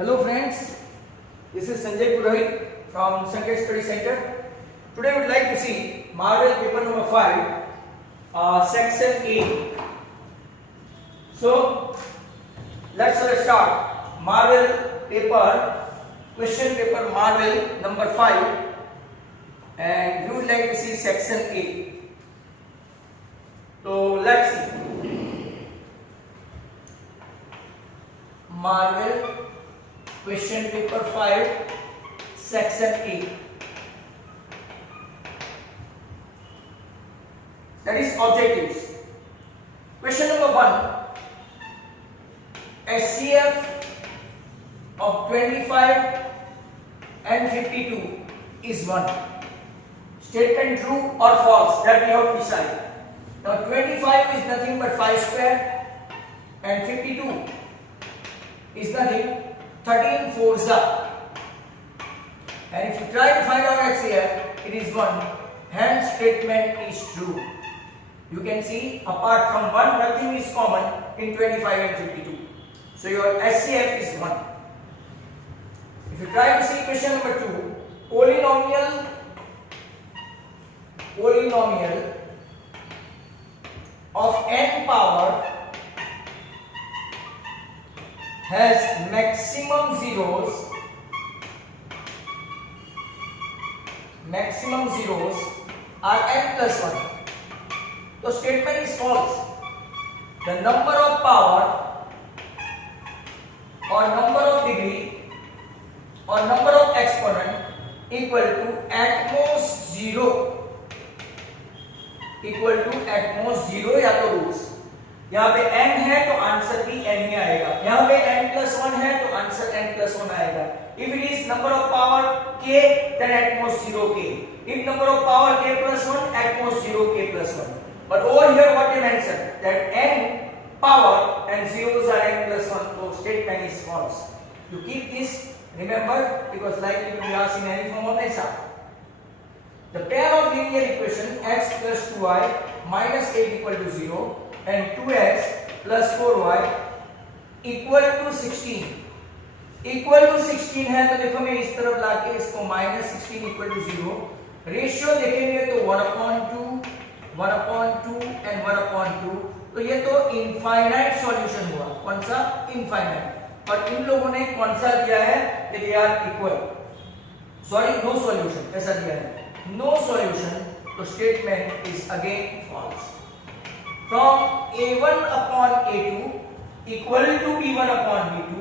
Hello friends, this is Sanjay Purohit from Sanjay Study Center. Today we would like to see Marvel paper number 5, section A. So let's start. Marvel paper, question paper Marvel number 5, and we would like to see section A. So let's see. Marvel question paper 5 section A, that is objectives. Question number 1, SCF of 25 and 52 is 1. Statement true or false, that we have to decide. Now 25 is nothing but 5 square and 52 is nothing 13 fours up, and if you try to find out HCF, it is 1. Hence statement is true. You can see apart from 1, nothing is common in 25 and 52. So your HCF is 1. If you try to see question number 2, polynomial of n power has maximum zeros are n plus 1. The statement is false. The number of power or number of degree or number of exponent equal to at most 0 या तो roots. यहाँ पे n है तो answer भी n ही आएगा. यहाँ पे n plus 1 है तो आंसर n plus 1 आएगा. If it is number of power k, then at most 0k. If number of power k plus 1, at most 0k plus 1. But over here what they mentioned, that n power and zeros are n plus 1, so statement is false. You keep this, remember, because likely to be asked in any form of exam. The pair of linear equation x plus 2y minus 8 equal to 0 and 2x plus 4y equal to 16 है, तो देखो मैं इस तरफ लाके इसको minus 16 equal to 0. Ratio देखेंगे तो 1/2 and 1/2. तो ये तो इनफाइनाइट सॉल्यूशन हुआ. कौन सा? इनफाइनाइट. और इन लोगों ने कौन सा दिया है कि they are equal. Sorry, no solution ऐसा दिया है. नो सॉल्यूशन, तो statement is again false. From a1 upon a2 equal to b1 upon b2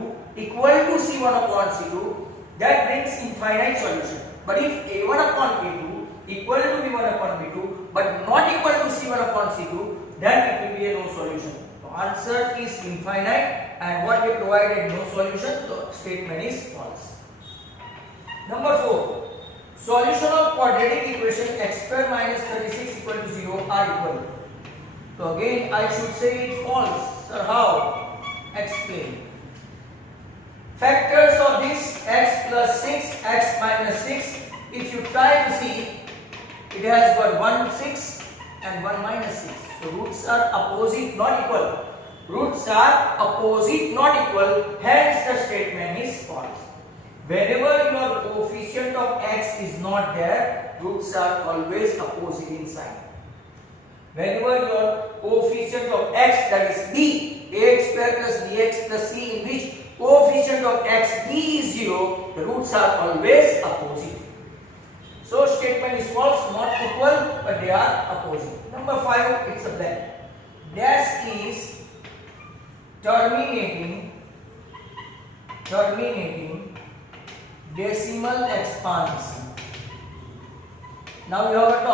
equal to c1 upon c2, that brings infinite solution. But if a1 upon a2 equal to b1 upon b2 but not equal to c1 upon c2, then it will be a no solution. The answer is infinite, and what they provided no solution, the statement is false. Number 4, solution of quadratic equation x square minus 36 equal to 0 are equal. So again I should say it false. Sir, how? Explain. Factors of this x plus 6, x minus 6, if you try to see, it has got 1 6 and 1 minus 6. So roots are opposite, not equal. Roots are opposite, not equal. Hence the statement is false. Whenever your coefficient of x is not there, roots are always opposite in sign. Whenever your coefficient of x, that is b, ax square plus bx plus c, in which coefficient of x b is 0, the roots are always opposite. So statement is false, not equal, but they are opposite. Number 5, it's a blank. Dash is terminating decimal expansion. Now you have a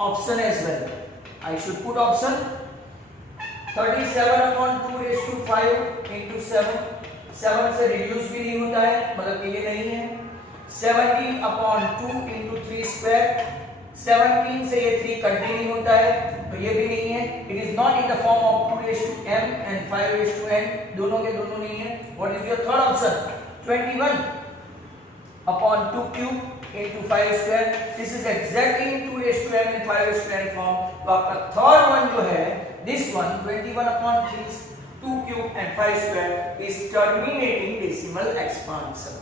option as well. I should put option. 37 upon 2 raised to 5 into 7. 7 से reduce भी नहीं होता है, मतलब कि ये नहीं है. 17 upon 2 into 3 square. 17 से ये 3 कंटिन्यू नहीं होता है, तो ये भी नहीं है. It is not in the form of 2 raised to m and 5 raised to n. दोनों के दोनों नहीं है. What is your third option? 21 upon 2 cube into 5 square. This is exactly in 2 raised to m and 5 raised to n form. तो आपका third one जो है, this one 21 upon 3, 2 cube and 5 square is terminating decimal expansion.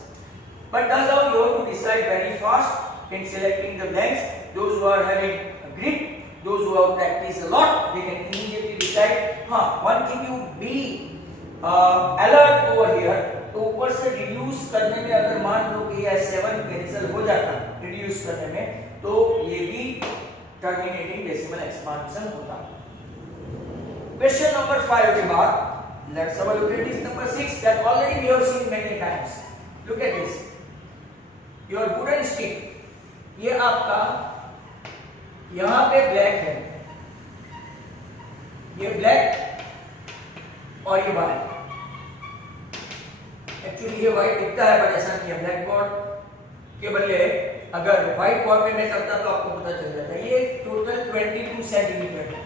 But that's how you have to decide very fast in selecting the blanks. Those who are having a grip, those who have practiced a lot, they can immediately decide. One thing you be alert over here. तो ऊपर से reduce करने में अगर मान लो कि यह 7 cancel हो जाता रिड्यूस करने में, तो ये भी टर्मिनेटिंग डेसिमल एक्सपांशन होता. क्वेश्चन नंबर 5 के बाद let's have a look at this number 6 that already we have seen many times. Look at this. Your wooden stick, ये आपका यहां पे ब्लैक है, ये ब्लैक और ये व्हाइट. एक्चुअली ये व्हाइट दिखता है पर ऐसा नहीं है. ब्लैक बोर्ड के बदले अगर व्हाइट बोर्ड पे मैं करता तो आपको पता चल जाता है. ये टोटल 22 सेंटीमीटर है,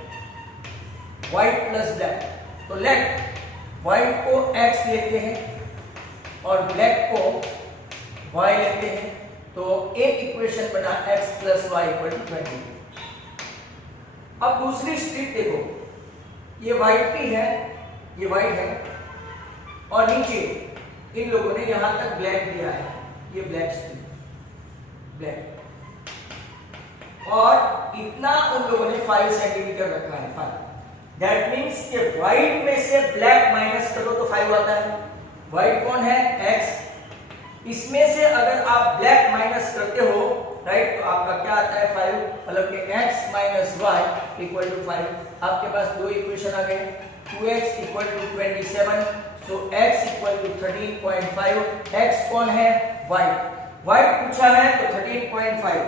व्हाइट प्लस ब्लैक. तो लेट व्हाइट को x लेते हैं और ब्लैक को y लेते हैं, तो एक इक्वेशन बना x plus y equal to 22. अब दूसरी स्ट्रिप देखो, ये व्हाइट भी है, ये व्हाइट है और नीचे इन लोगों ने यहां तक ब्लैक दिया है, ये ब्लैक स्ट्रिप ब्लैक, और इतना उन लोगों ने 5 सेंटीमीटर रखा है 5. दैट मीन्स कि व्हाइट में से ब्लैक माइनस करो तो 5 आता है. व्हाइट कौन है? x. इसमें से अगर आप ब्लैक माइनस करते हो, राइट, तो आपका क्या आता है? 5. मतलब कि x minus y equal to 5. आपके पास दो इक्वेशन आ गए. 2x equal to 27, so x equal to 13.5. x कौन है? व्हाइट. व्हाइट पूछा है तो 13.5.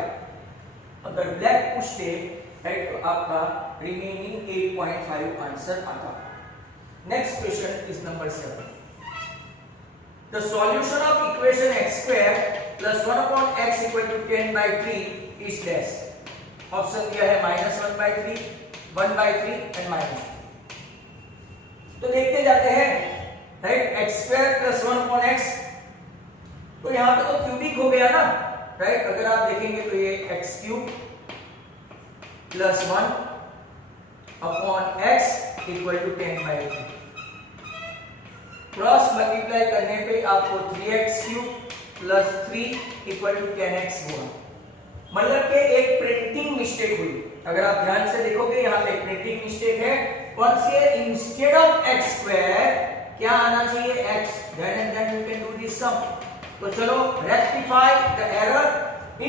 अगर ब्लैक पूछते, राइट, तो आपका रिमेनिंग 8.5 आंसर आता. Next question is number 7. The solution of equation x square plus 1 upon x equal to 10 by 3 is dash. Option दिया है -1 by 3, 1 by 3 and -3. तो देखते जाते हैं, right. x square plus 1 upon x, तो यहां पे तो क्यूबिक हो गया ना, राइट. अगर आप देखेंगे तो ये x cube plus 1 upon x equal to 10 by 3. Cross multiply करने पे आपको 3x cube plus 3 equal to 10x हुआ. मतलब कि एक प्रिंटिंग मिस्टेक हुई. अगर आप ध्यान से देखोगे यहाँ पे प्रिंटिंग मिस्टेक है. कौन सी है? इंस्टेड ऑफ x स्क्वायर क्या आना चाहिए? x. then you can do this sum. तो चलो rectify the error.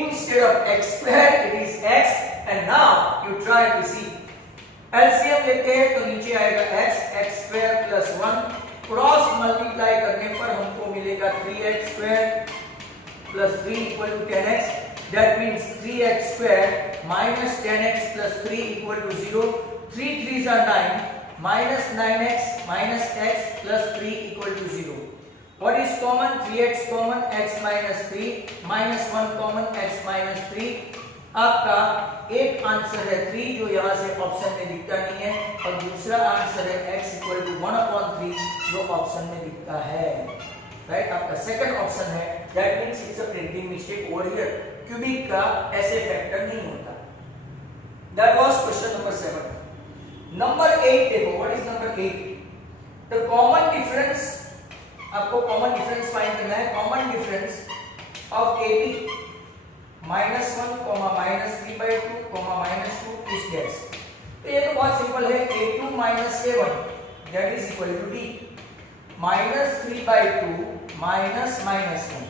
Instead of x square it is x and now you try to see. LCM लेते हैं तो नीचे आएगा x square plus 1. Cross multiply करने पर हमको मिलेगा 3x square plus 3 equal to 10x. That means 3x square minus 10x plus 3 equal to 0. 3 3s are 9, minus 9x minus x plus 3 equal to 0. What is common? 3x common, x minus 3 minus 1 common, x minus 3. आपका एक answer है 3 जो यहां से option में दिखता नहीं है, और दूसरा आंसर है x इक्वल टू 1/3 जो ऑप्शन में दिखता है, राइट. आपका सेकंड ऑप्शन है. That means it's a printing mistake over here. Cubic का ऐसे फैक्टर नहीं होता. That was question number 7. Number 8 देखो. What is number 8? The common difference. आपको कॉमन डिफरेंस फाइंड करना है. Common difference of AB -1, -3/2, -2 is dash. तो ये तो बहुत सिंपल है. A2 minus A1 that is equal to D. -3/2 minus -1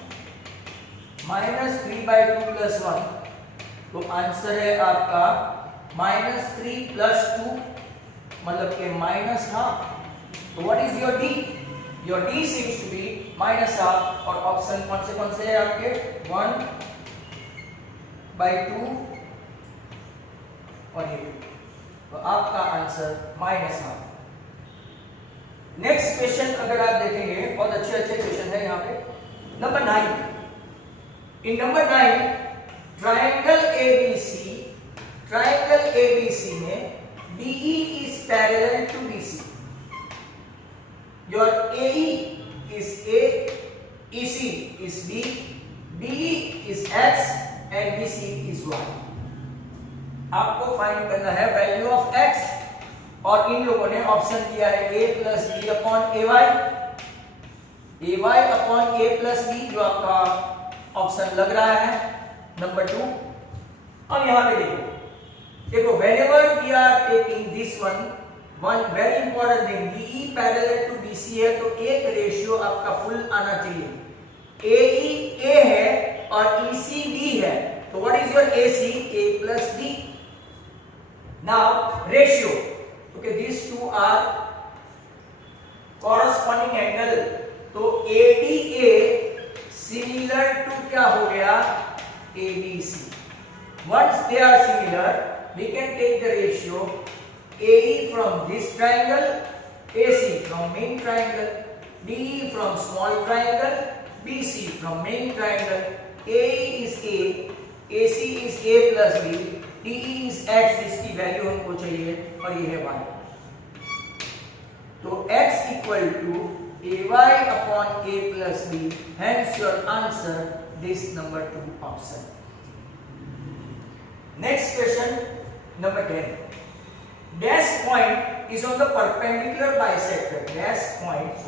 -3/2 plus 1, तो आंसर है आपका -3 plus 2 मतलब के -1/2. तो what is your D? Your D seems to be -1/2. और ऑप्शन कौन से है आपके? 1/2 और ये 2. तो आपका आंसर -1/2. नेक्स्ट क्वेश्चन अगर आप देखेंगे, बहुत अच्छे क्वेश्चन है यहाँ पे. नंबर 9. इन नंबर 9 ट्रायंगल ABC में DE is parallel to BC. Your AE is A, EC is B, BE is X and BC is Y. आपको फाइंड करना है वैल्यू ऑफ x. और इन लोगों ने ऑप्शन दिया है a plus B upon A Y upon A plus B, जो आपका ऑप्शन लग रहा है नंबर 2। अब यहां पे देखो whenever we are taking this one very important thing, DE parallel to BC है तो एक रेशियो आपका फुल आना चाहिए। AE A है और EC B है, तो what is your AC? A plus B। Now ratio, okay, these two are corresponding angle, तो ADA similar to क्या हो गया? ABC। Once they are similar, we can take the ratio AE from this triangle, AC from main triangle, DE from small triangle, BC from main triangle. AE is A, AC is A plus B, DE is X, जिसकी value हमको चाहिए और ये है Y। तो X equal to AY upon A plus B, hence your answer this number 2 option। Next question number 10. Dash point is on the perpendicular bisector. Dash point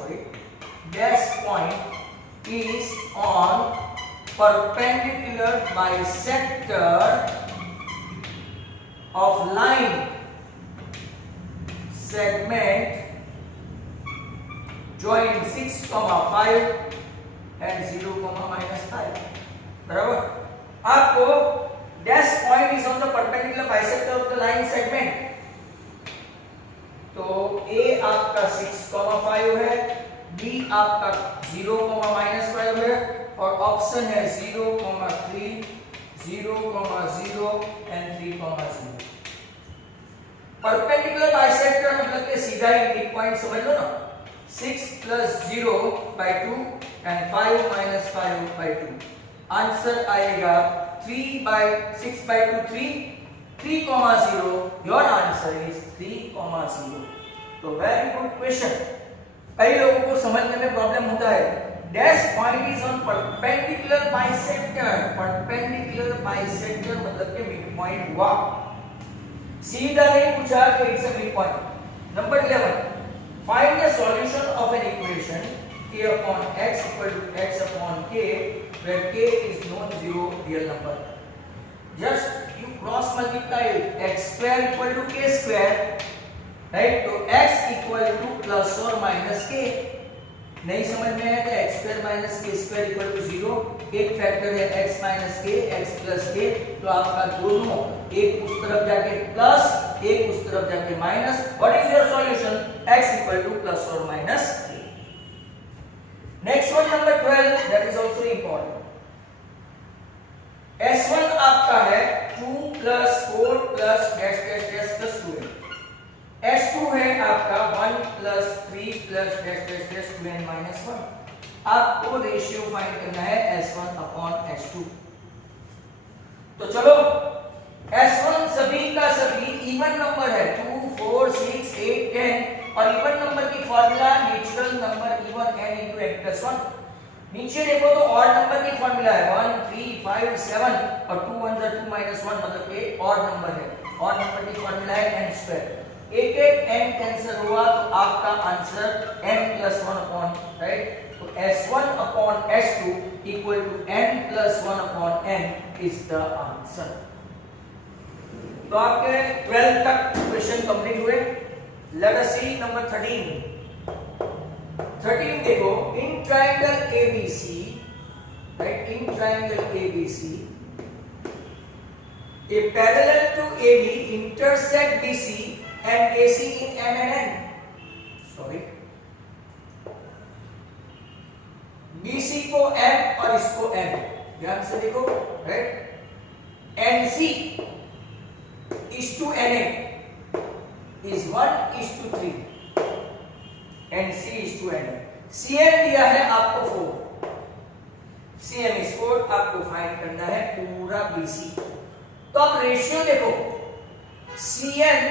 is on perpendicular bisector of line segment join 6, 5 and 0, -5। बराबर। आपको dash point is on the perpendicular bisector of the line segment, तो A आपका 6, 5 है, B आपका 0, -5 है और option है 0, 3, 0, 0 and 3, 0। Perpendicular bisector मतलब कि सीधा ही मिड पॉइंट समझ लो ना। 6 plus 0 by 2 and 5 minus 5 by 2। Answer आएगा 3 by 6 by 2 3, 3, 0। Your answer is 3, 0। तो वेरी गुड क्वेश्चन। कई लोगों को समझने में प्रॉब्लम होता है। Dash point is on perpendicular bisector. Perpendicular bisector मतलब कि मिड पॉइंट हुआ, सीधा नहीं पूछा कि it's a mid point. Number 11, find the solution of an equation k upon x equal to x upon k where k is non-zero real number। just you cross multiply x square equal to k square, right? तो x equal to plus or minus k। नहीं समझ में आया तो x square minus k square equal to 0। एक factor है x minus k, x plus k, तो आपका दोनों एक उस तरफ जाके प्लस, एक उस तरफ जाके minus. What is your solution? x equal to plus or minus k। Next one number 12, that is also important. S1 आपका है 2 plus 4 plus dash dash dash plus 2n। S2 है आपका 1 plus 3 plus dash dash dash 2n minus 1। आपको ratio find करना है S1 upon S2। तो चलो, S1 सभी का सभी इवन नंबर है, 2, 4, 6, 8, 10 और इवन नंबर की formula natural number even n into n plus 1। नीचे देखो तो ऑड नंबर की फॉर्मूला है 1, 3, 5, 7 और 2 1 2 minus 1 मतलब कि ऑड नंबर है। ऑड नंबर की फॉर्मूला है n स्क्वायर। एक n कैंसिल हुआ तो आपका answer n plus 1 upon, right? तो S1 upon S2 equal to n plus 1 upon n is the answer। तो आपके 12 तक क्वेश्चन कंप्लीट हुए। Let us see number 13। 13 देखो, in triangle ABC, right? In triangle ABC a parallel to AB intersect BC and AC in M and N। Sorry, BC को M और इसको N, ध्यान से देखो, right? NC is to NA is 1:3 and C is to NA। CM दिया है आपको 4, CM is 4, आपको फाइंड करना है पूरा BC। तो अब रेशियो देखो, CM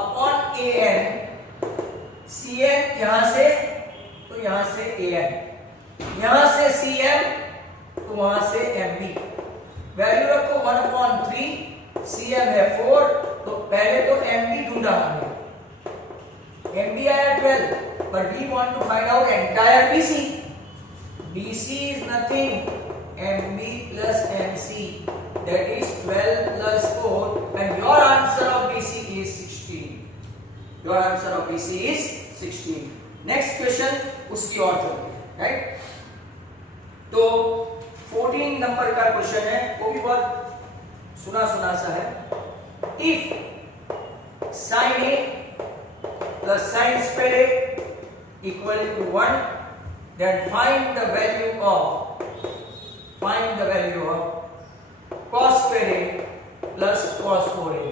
अपॉन AN, CM यहां से तो यहां से AN, यहां से CM तो वहां से MB। वैल्यू रखो 1/3, CM है 4 तो पहले तो MB ढूंढा हमने, MB आया 12, but we want to find out entire BC. BC is nothing, MB plus MC, that is 12 plus 4, and your answer of BC is 16. Your answer of BC is 16. Next question उसकी और चलते हैं, right? तो 14 number का question है, वो भी बहुत सुना सा है. If sin A plus sin square A equal to 1, then find the value of cos square A plus cos 4A.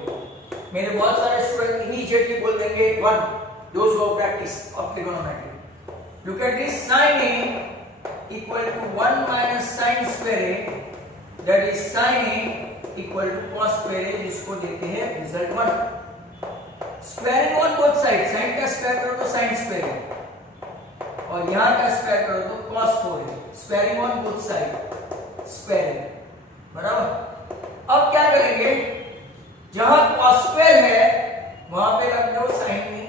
मेरे बहुत सारे स्टूडेंट इमीडिएटली बोल देंगे 1. Those who have practice of trigonometry. Look at this, sin A equal to 1 minus sin square A, that is sin A equal to cos square A, जिसको देते हैं result 1. Squaring on both sides, sin का square करो तो sin square A, और यहाँ का square करो तो cos 4A. Squaring on both sides, squaring, बराबर. अब क्या करेंगे, जहां cos square है वहां पे रख दो sin में,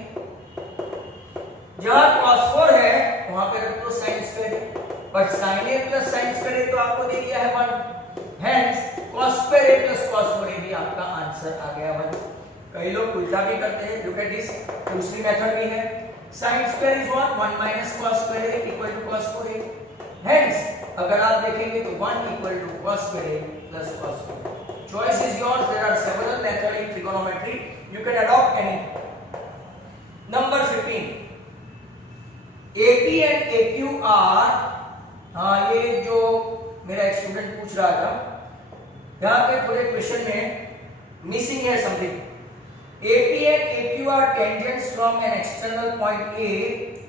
जहां cos 4 है वहां पे रख दो sin square. But sin A plus sin square A तो आपको दे दिया है 1, hence cos square A plus cos 4A भी आपका आंसर आ गया 1. कई लोग उल्टा भी करते हैं, look at this, दूसरी मेथड भी है. sin square is what? 1 minus cos square A equal to cos 4A. hence अगर आप देखेंगे तो 1 equal to cos square A plus cos 4A. choice is yours. There are several methods in trigonometry, you can adopt any. Number 15, AP and AQ are, हाँ ये जो मेरा एक student पूछ रहा था, यहाँ पे पूरे क्वेश्चन में मिसिंग है something. AP and AQ are tangents from an external point A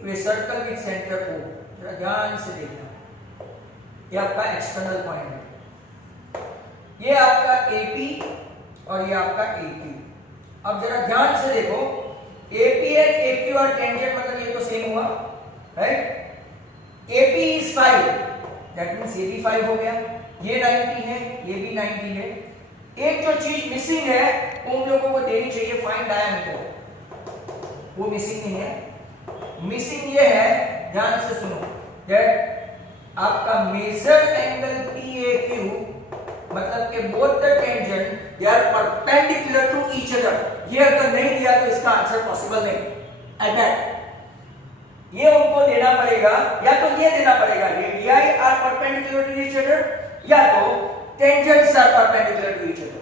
to a circle with center O. जरा ध्यान से देखना, ये आपका एक्सटर्नल पॉइंट है, ये आपका AP और ये आपका AQ. अब जरा ध्यान से देखो, AP and AQ are tangent, मतलब ये तो सेम हुआ, right? AP is 5, that means ये भी 5 हो गया, ये 90 है, ये भी 90 है. एक जो चीज मिसिंग है वो उन लोगों को देनी चाहिए, फाइंड डायमीटर, वो मिसिंग नहीं है. मिसिंग ये है, ध्यान से सुनो, दैट आपका मेजर एंगल PAQ, मतलब कि both the tangent they are perpendicular to each other. ये अगर नहीं दिया तो इसका आंसर पॉसिबल नहीं. आई दैट ये उनको देना पड़ेगा, या तो ये देना पड़ेगा radii are perpendicular to each other, या तो tangents are perpendicular to each other.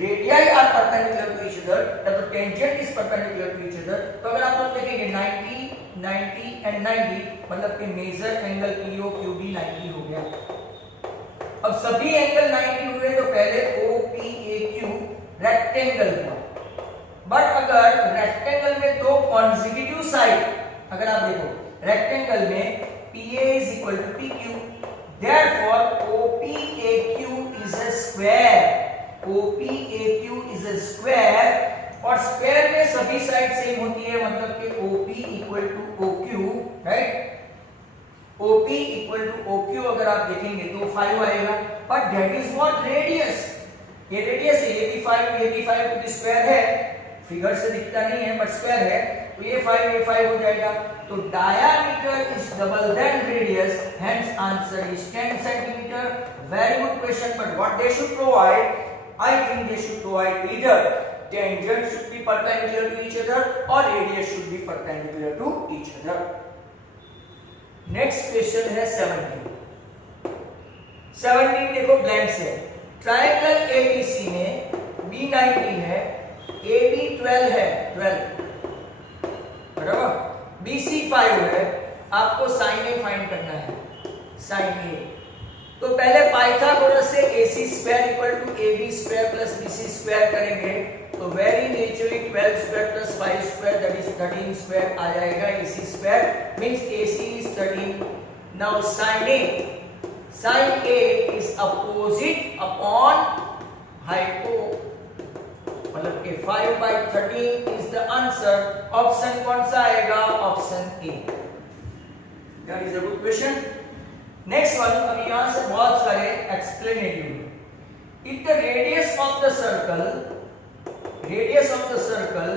Radii are perpendicular to each other, या तो tangent is perpendicular to each other. तो अगर आप लोग देखेंगे 90 90 एंड 90, मतलब कि मेजर एंगल POQB 90 हो गया. अब सभी एंगल 90 हुए तो पहले OPAQ रेक्टेंगल हुआ. बट अगर रेक्टेंगल में दो कॉन्सेक्यूटिव साइड, अगर आप देखो रेक्टेंगल में PA is equal to PQ, therefore OPAQ is a square. OPAQ is a square, और स्क्वायर में सभी साइड सेम होती है, मतलब कि OP equal to OQ, right? OP equal to OQ अगर आप देखेंगे तो 5 आएगा, but that is what radius. ये रेडियस है, ये भी 5 क्योंकि स्क्वायर है, फिगर से दिखता नहीं है बट स्क्वायर है, तो ये 5 हो जाएगा. तो diameter is double than radius, hence answer is 10 centimeter. Very good question, but what they should provide, I think they should provide either tangent should be perpendicular to each other or radius should be perpendicular to each other. Next question है 17. देखो blank से. Triangle ABC में B90 है, AB 12 है, 12 बराबर, BC 5 है. आपको sin A find करना है, sin A. तो पहले पाइथागोरस से AC square equal to AB square plus BC square करेंगे, तो very naturally 12 square plus 5 square, that is 13 square आ जाएगा. AC स्क्वायर means AC is 13. Now sin A is opposite upon hypo, मतलब कि 5/13 इज द आंसर. ऑप्शन कौन सा आएगा? Option A. That is a good question. Next one, अभी यहां से बहुत सारे एक्सप्लेनेटिव. If the radius of the circle radius of the circle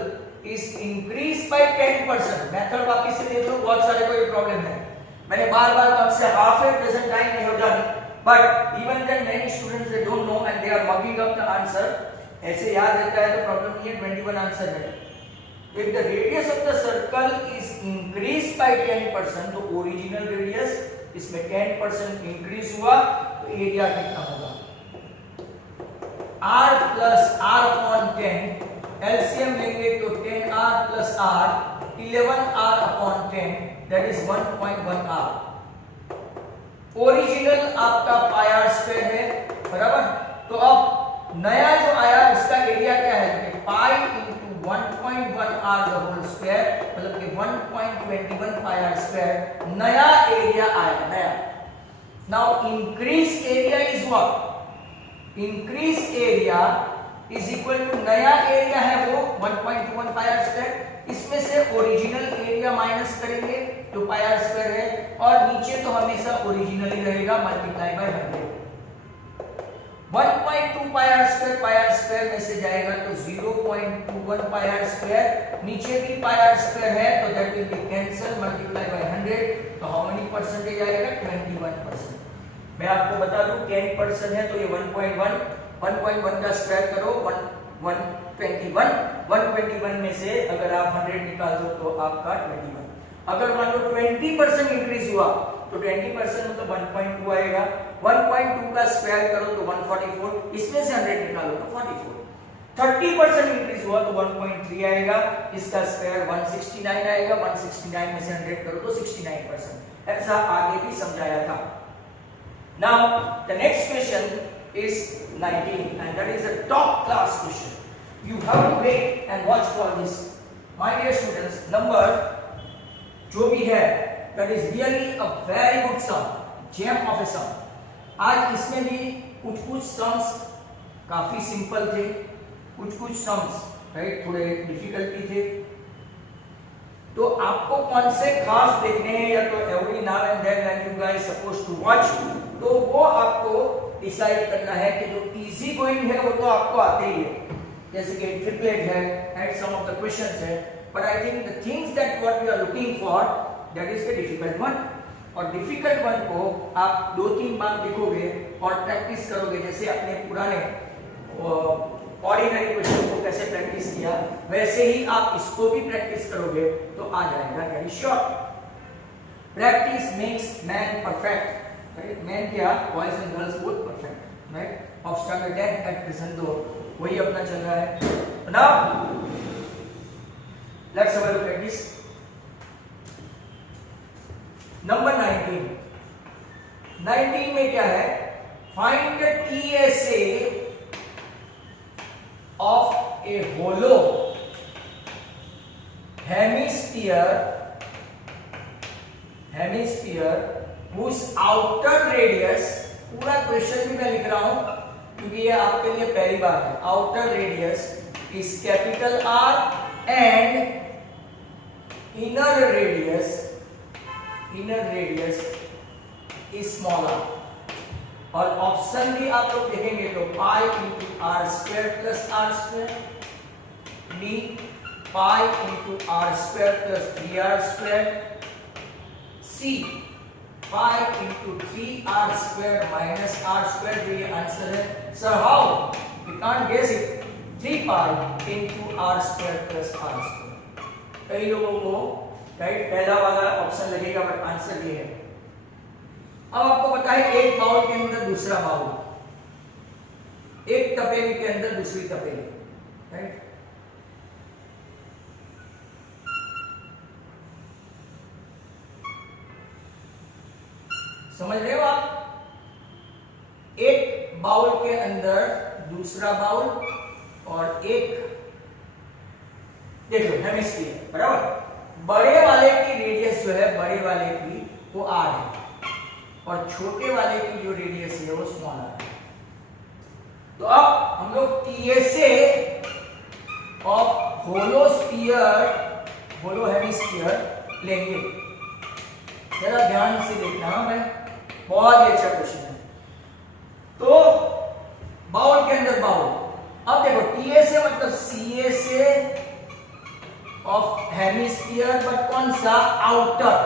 is increase by 10%। Method वापस से देख लो, बहुत सारे को ये प्रॉब्लम है। मैंने बार-बार आपसे half a dozen time I have done, but even then many students they don't know and they are mugging up the answer. ऐसे याद रहता है तो प्रॉब्लम नहीं है, 21 आंसर है। If the radius of the circle is increased by 10%, तो original radius इसमें 10% इंक्रीज हुआ तो एरिया कितना होगा? r plus r upon 10, LCM लेंगे तो 10r plus r, 11r upon 10, that is 1.1 r। Original आपका पाई r स्क्वायर है, बराबर। तो अब नया जो आया इसका एरिया क्या है? Pi into 1.1 r the whole square, मतलब कि 1.21 pi r square नया एरिया आया, नया। Now increase area is what? Increase area is equal to नया एरिया है वो 1.21 pi r square, इसमें से ओरिजिनल एरिया माइनस करेंगे जो pi r square है, और नीचे तो हमेशा ओरिजिनल ही रहेगा, multiply by 100। 1.2 pi r square में से जाएगा तो 0.21 pi r square, नीचे भी pi r square है तो that will be cancel, multiply by 100, तो how many परसेंटेज आएगा? 21%। मैं आपको बता दूं 10% है तो ये 1.1 का स्क्वायर करो 121 में से अगर आप 100 निकाल दो तो आपका 21। अगर मान लो 20% इंक्रीज हुआ तो 20% मतलब 1.2 आएगा, 1.2 का स्क्वायर करो तो 144, इसमें से 100 निकालो तो 44। 30% इंक्रीज हुआ तो 1.3 आएगा, इसका स्क्वायर 169 आएगा, 169 में से 100 करो तो 69%। ऐसा आगे भी समझाया था। Now the next question is 19 and that is a top class question. You have to wait and watch for this. My dear students, number जो भी है that is really a very good sum, gem of a sum. आज इसमें भी कुछ sums काफी simple थे, कुछ सम्स राइट थोड़े डिफिकल्टी थे। तो आपको कौन से खास देखने हैं या तो every now and then when you guys suppose to watch, तो वो आपको डिसाइड करना है कि जो इजी गोइंग है वो तो आपको आते ही है, जैसे कि ट्रिपलेट है and some of the questions है, but I think the things that what you are looking for that is the difficult one. और डिफिकल्ट वन को आप 2-3 बार देखोगे और प्रैक्टिस करोगे, जैसे अपने पुराने ऑर्डिनरी क्वेश्चन को कैसे प्रैक्टिस किया वैसे ही आप इसको भी प्रैक्टिस करोगे तो आ जाएगा very sure. Practice makes man perfect, right? Man क्या, boys and girls both perfect, right? Of standard 10 at present तो वही अपना चल रहा है। Now let's have a look at this number 19 में क्या है? Find the TSA of a hollow hemisphere whose outer radius, पूरा क्वेश्चन भी मैं लिख रहा हूं क्योंकि ये आपके लिए पहली बार है। Outer radius is capital R and inner radius is small r। और ऑप्शन भी आप लोग देखेंगे तो pi into R square plus R square, B pi into R square plus 3r square, C pi into 3r square minus R square. जो ये answer है sir, how you can't guess it, 3 pi into R square plus R square. कई लोगों को right पहला वाला option लगेगा but answer ये है। अब आपको पता है एक बाउल के अंदर दूसरा बाउल, एक तपेली के अंदर दूसरी तपेली, राइट? समझ रहे हो आप? एक बाउल के अंदर दूसरा बाउल और एक, देखो हेमिस्फीयर, बराबर? बड़े वाले की रेडियस जो है, बड़े वाले की वो r है और छोटे वाले की जो रेडियस है वो स्मॉल r है। तो अब हम लोग TSA ऑफ होलो हेमिस्फीयर लेंगे। जरा ध्यान से देखना है, बहुत ही अच्छा क्वेश्चन है। तो बाउल के अंदर बाउल, अब देखो टीए से मतलब सीए से ऑफ हेमिस्फीयर, बट कौन सा? आउटर,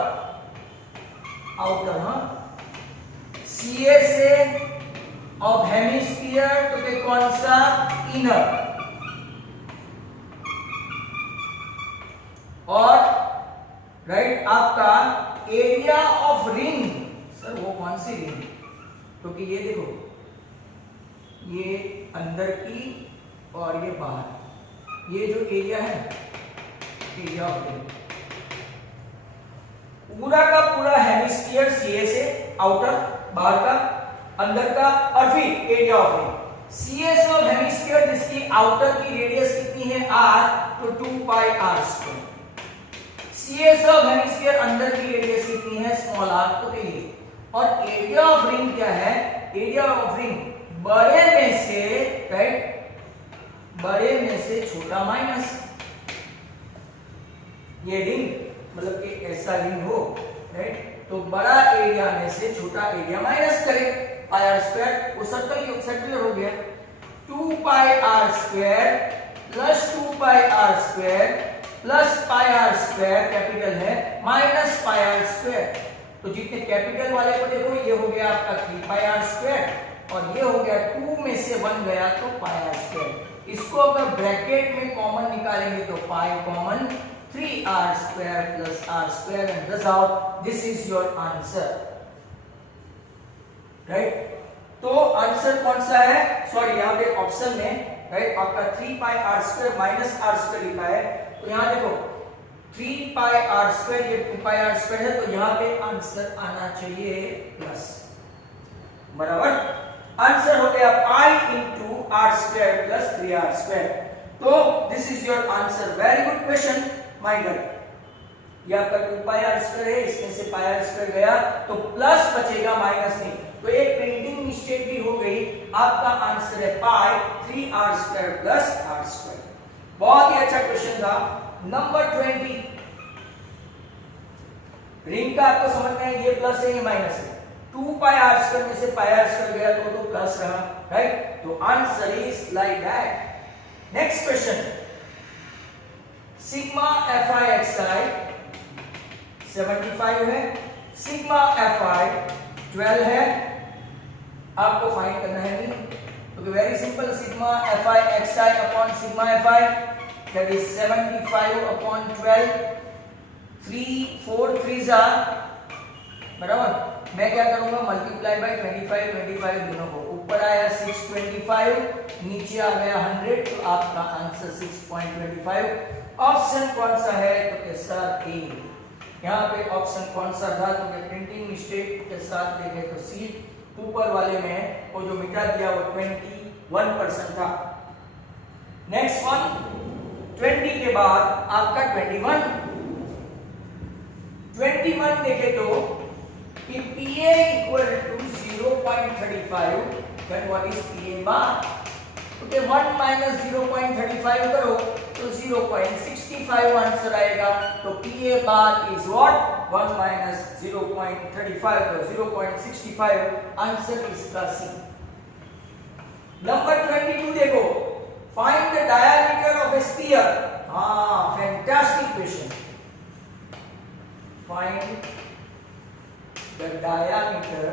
आउटर, हाँ। सीए से ऑफ हेमिस्फीयर तो फिर कौन सा? इनर। और राइट आपका एरिया ऑफ रिंग, सर वो कौन सी रिंग? क्योंकि ये देखो ये अंदर की और ये बाहर, ये जो एरिया है एरिया ऑफ रिंग, पूरा का पूरा हेमिस्फीयर सीए से आउटर, बाहर का, अंदर का, और फिर एरिया ऑफ रिंग। सीए से ऑफ हेमिस्फीयर जिसकी आउटर की रेडियस कितनी है? r, तो 2 पाई r स्क्वायर। सीए से ऑफ हेमिस्फीयर अंदर की रेडियस कितनी है? स्मॉल r, तो ये। और एरिया ऑफ रिंग क्या है? एरिया ऑफ रिंग बड़े में से, राइट, बड़े में से छोटा माइनस। ये रिंग मतलब कि ऐसा रिंग हो, राइट, तो बड़ा एरिया में से छोटा एरिया माइनस करें, पाई आर स्क्वायर। वो सर्कुलर हो गया। 2 pi r square plus 2 pi r square plus pi r square capital है माइनस पाई आर स्क्वायर। तो जितने कैपिटल वाले को देखो, ये हो गया आपका 3 पाई आर स्क्वायर और ये हो गया 2 में से 1 गया तो पाई आर स्क्वायर। इसको अगर ब्रैकेट में कॉमन निकालेंगे तो pi common, 3r square plus r square and thus out, this is your answer, right? तो आंसर कौन सा है? सॉरी यहाँ पे ऑप्शन में, राइट, आपका 3 पाई r square minus r square लिखा है, तो यहाँ देखो 3 पाई r square, ये 2 पाई r square है, तो यहाँ पे आंसर आना चाहिए प्लस, बराबर। आंसर हो गया pi into r square plus 3r square। तो this is your answer. Very good question mind. ये आपका 2 पाई r स्क्वायर है, इसमें से पाई r स्क्वायर गया तो प्लस बचेगा, माइनस नहीं। तो एक प्रिंटिंग मिस्टेक भी हो गई। आपका आंसर है पाई 3r square plus r square. बहुत ही अच्छा क्वेश्चन था। नंबर 20, रिंग का आपको समझ में है, ये प्लस है ये माइनस है। 2 पाई r स्क्वायर में से पाई r स्क्वायर गया तो प्लस रहा, राइट। तो answer is like that. Next question, sigma fi xi 75 है, सिग्मा fi 12 है, आपको फाइंड करना है नहीं, तो very simple, sigma fi xi upon sigma fi that is 75 upon 12, 4 3s बराबर। मैं क्या करूंगा, मल्टीप्लाई बाय 25 दोनों को, ऊपर आया 625, नीचे आ गया 100, तो आपका आंसर 6.25। ऑप्शन कौन सा है? तो के साथ ए। यहाँ पे ऑप्शन कौन सा था? तो प्रिंटिंग मिस्टेक के साथ देखें तो सी, ऊपर वाले में वो जो मिटा दिया वो 21% था। नेक्स्ट वन, 20 के बाद आपका 21 देखे तो कि PA equal to 0.35, then what is PA bar? तो 1 minus 0.35 करो तो 0.65 आंसर आएगा। तो PA bar is what? 1 minus 0.35, तो 0.65 आंसर इसका C। नंबर 22 देखो, find the diameter of a sphere। हाँ, fantastic question। Find the diameter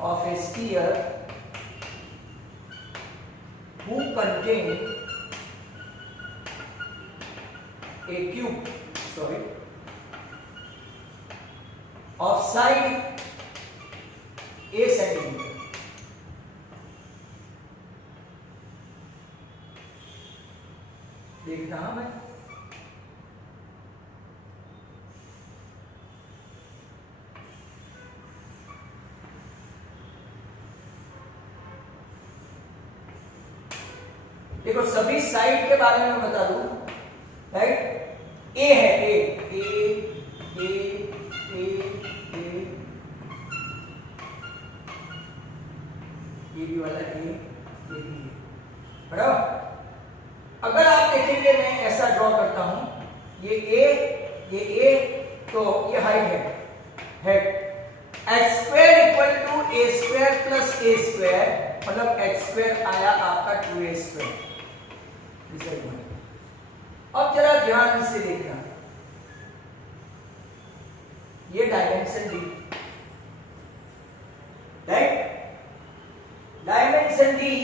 of a sphere who contain a cube, of side a centimeter। देखना मैं, देखो सभी साइड के बारे में मैं बता दूं, राइट। ए है, ए ए ए ए ए, ये भी वाला ए, ये भी, बराबर। अगर आप देखेंगे मैं ऐसा ड्रॉ करता हूं, ये ए, तो ये हाइट है। x square equal to a square plus a square, मतलब h स्क्वायर आया आपका 2a स्क्वायर। अब जरा ध्यान से देखना, ये dimension D, right, dimension D.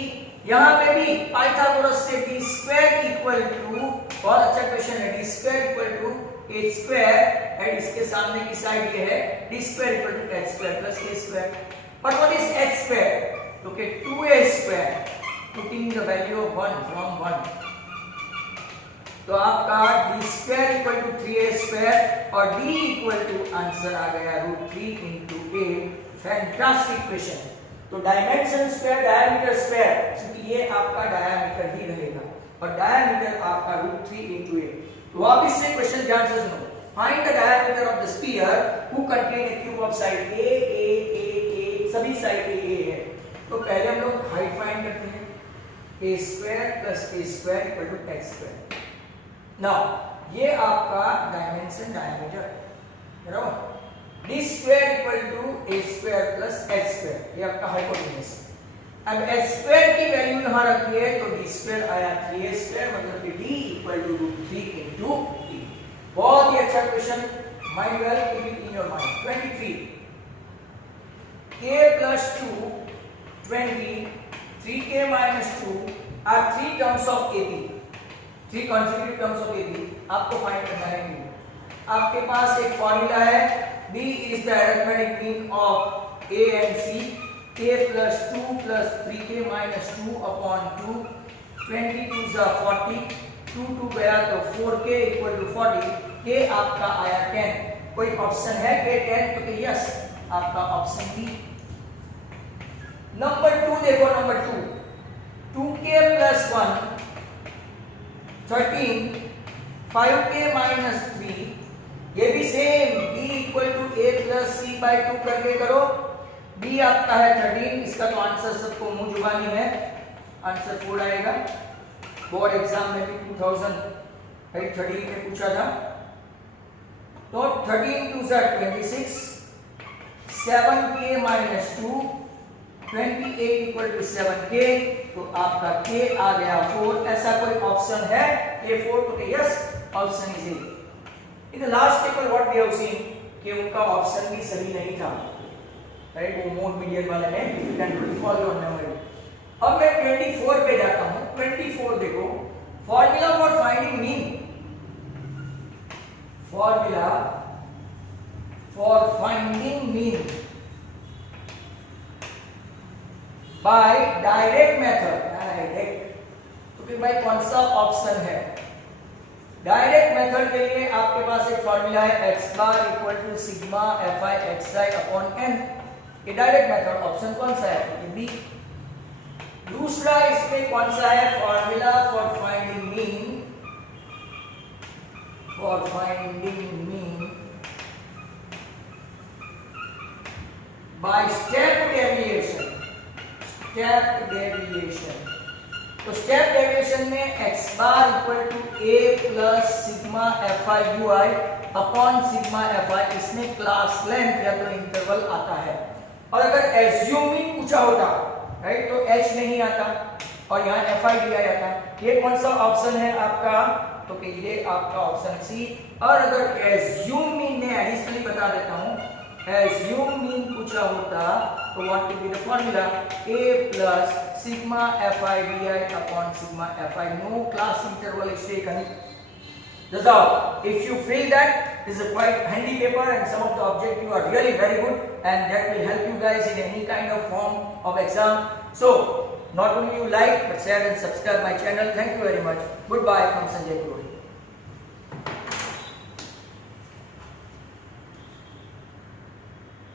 यहां पे भी पाइथागोरस से डी स्क्वायर इक्वल टू, बहुत अच्छा क्वेश्चन है, D square equal to A square, and इसके सामने की साइड ये है D square equal to H square plus A square. But what is H square? तो के 2a square, putting the value of 1 from 1, तो आपका D square equal to 3a square और d इक्वल टू आंसर आ गया √3 into a। Fantastic question. तो dimension square, diameter square, क्योंकि ये आपका डायमीटर ही रहेगा और डायमीटर आपका √3 into a। तो वापस से क्वेश्चन ध्यान से सुनो, find the diameter of the sphere who contain a cube of side a, सभी साइड a है। तो पहले हम लोग हाइट फाइंड करते हैं, a square plus a square equal to h square. Now ये आपका डायमेंशन डायमीटर, बराबर, D square equal to A square plus H square, ये आपका हाइपोटेन्यूज। अब एच स्क्वायर की वैल्यू यहां रखी है तो डी स्क्वायर आया 3a स्क्वायर, मतलब कि D equal to √3 into e। बहुत ही अच्छा क्वेश्चन, mind well, keep it in your mind. 23 k plus 2 20 3k minus 2 are 3 terms of AB, 3 consecutive terms of AB आपको फाइंड करना है। आपके पास एक फॉर्मूला है, B is the arithmetic mean of A and C, k plus 2 plus 3k minus 2 upon 2, 20 2 is 40, 2 2 गया तो 4k equal to 40, k आपका आया 10। कोई ऑप्शन है k 10? तो यस, आपका ऑप्शन बी। नंबर 2 देखो, number 2, 2k plus 1 13, 5k minus 3, ये भी सेम, b equal to a plus C by 2 करके करो। b आपका है 13, इसका तो आंसर सबको मुंह जुबानी है, आंसर 4 आएगा। बोर्ड एग्जाम में भी 2013 में पूछा था। तो 13 2 26, 7k minus 2, 28 equal to 7k, तो आपका k आ गया 4। ऐसा कोई ऑप्शन है ये 4? तो yes, option is A. In the last paper what we have seen कि उनका ऑप्शन भी सही नहीं था, राइट, वो मोड मीडियन वाले ने डिफिकल्ट फॉलो ऑन मेमोरी। अब मैं 24 पे जाता हूं। 24 देखो, formula for finding mean, formula for finding mean bye direct method, direct, तो फिर भाई कौन सा ऑप्शन है? डायरेक्ट मेथड के लिए आपके पास एक फॉर्मूला है, x bar equal to sigma fi xi upon n। ये डायरेक्ट मेथड ऑप्शन कौन सा है? बी। दूसरा इसमें कौन सा है? Formula for finding mean, for finding mean by step deviation, step deviation. तो स्टेप डेविएशन में x bar equal to a plus sigma fi ui upon sigma fi, इसमें क्लास लेंथ या तो इंटरवल आता है। और अगर एज्यूमिंग पूछा होता, राइट, तो h नहीं आता और यहाँ fi दिया जाता। ये कौन सा ऑप्शन है आपका? तो कि ये आपका ऑप्शन सी। और अगर एज्यूमिंग में एडिशनली बता देता हूँ, एज्यूमिंग पूछा होता तो what will be the formula? a plus sigma fi di upon sigma fi, no class interval is taken. That's all. If you feel that this is a quite handy paper and some of the objective are really very good and that will help you guys in any kind of form of exam. So not only you like but share and subscribe my channel. Thank you very much. Goodbye from Sanjay Purori.